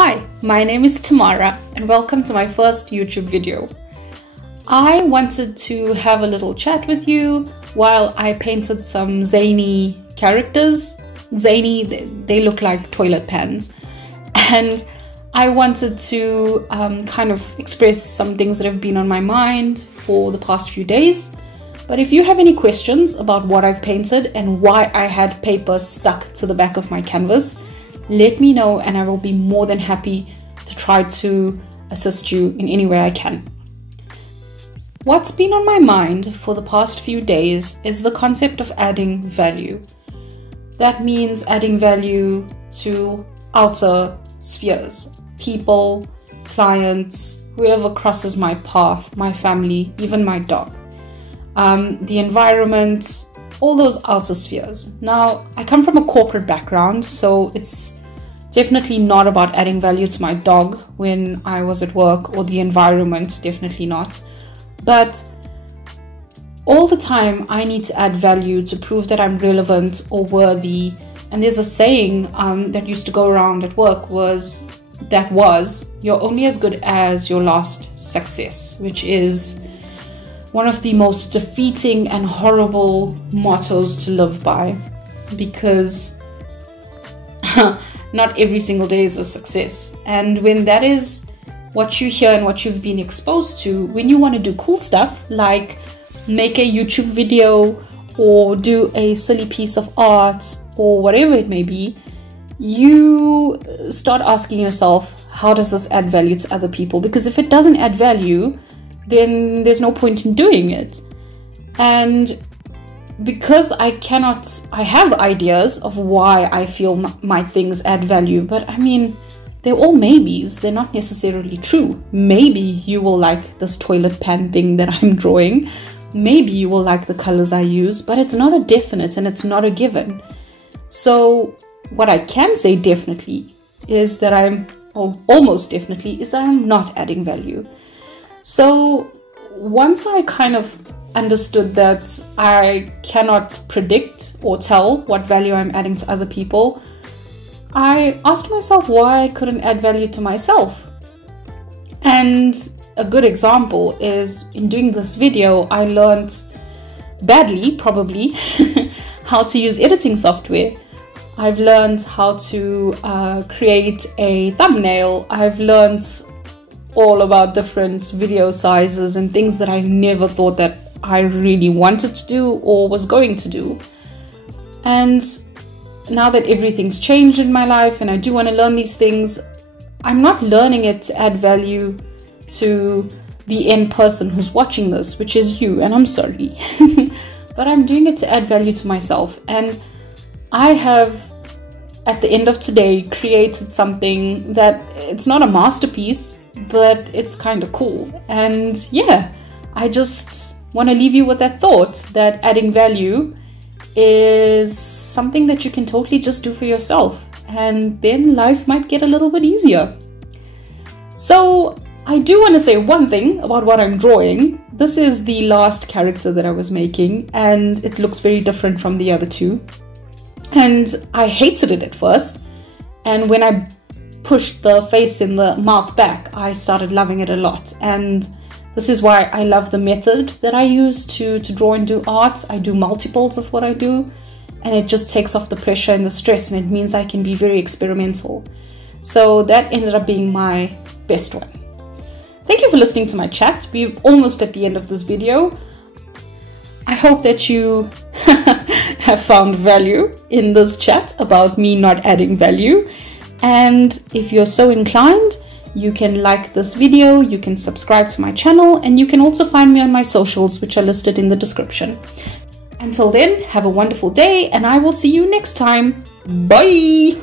Hi, my name is Tamara and welcome to my first YouTube video. I wanted to have a little chat with you while I painted some zany characters. Zany, they look like toilet pans. And I wanted to kind of express some things that have been on my mind for the past few days. But if you have any questions about what I've painted and why I had paper stuck to the back of my canvas, let me know and I will be more than happy to try to assist you in any way I can. What's been on my mind for the past few days is the concept of adding value. That means adding value to outer spheres, people, clients, whoever crosses my path, my family, even my dog, the environment, all those outer spheres. Now, I come from a corporate background, so it's definitely not about adding value to my dog when I was at work, or the environment, definitely not. But all the time I need to add value to prove that I'm relevant or worthy. And there's a saying that used to go around at work was, you're only as good as your last success, which is one of the most defeating and horrible mottos to live by, because not every single day is a success. And when that is what you hear and what you've been exposed to, when you want to do cool stuff like make a YouTube video or do a silly piece of art or whatever it may be, you start asking yourself, how does this add value to other people? Because if it doesn't add value, then there's no point in doing it. And because I have ideas of why I feel my things add value, but I mean, they're all maybes, they're not necessarily true. Maybe you will like this toilet pan thing that I'm drawing. Maybe you will like the colors I use, but it's not a definite and it's not a given. So what I can say definitely is that almost definitely is that I'm not adding value. So once I kind of understood that I cannot predict or tell what value I'm adding to other people, I asked myself why I couldn't add value to myself. And a good example is in doing this video, I learned badly, probably, how to use editing software. I've learned how to create a thumbnail. I've learned all about different video sizes and things that I never thought that I really wanted to do or was going to do. And now that everything's changed in my life and I do want to learn these things, I'm not learning it to add value to the end person who's watching this, which is you, and I'm sorry. But I'm doing it to add value to myself. And I have, at the end of today, created something that it's not a masterpiece, but it's kind of cool. And yeah, I just want to leave you with that thought that adding value is something that you can totally just do for yourself, and then life might get a little bit easier. So I do want to say one thing about what I'm drawing. This is the last character that I was making, and it looks very different from the other two. And I hated it at first, and when I pushed the face and the mouth back, I started loving it a lot. And this is why I love the method that I use to draw and do art. I do multiples of what I do, and it just takes off the pressure and the stress, and it means I can be very experimental. So that ended up being my best one. Thank you for listening to my chat. We're almost at the end of this video. I hope that you have found value in this chat about me not adding value. And if you're so inclined, you can like this video, you can subscribe to my channel, and you can also find me on my socials, which are listed in the description. Until then, have a wonderful day, and I will see you next time. Bye!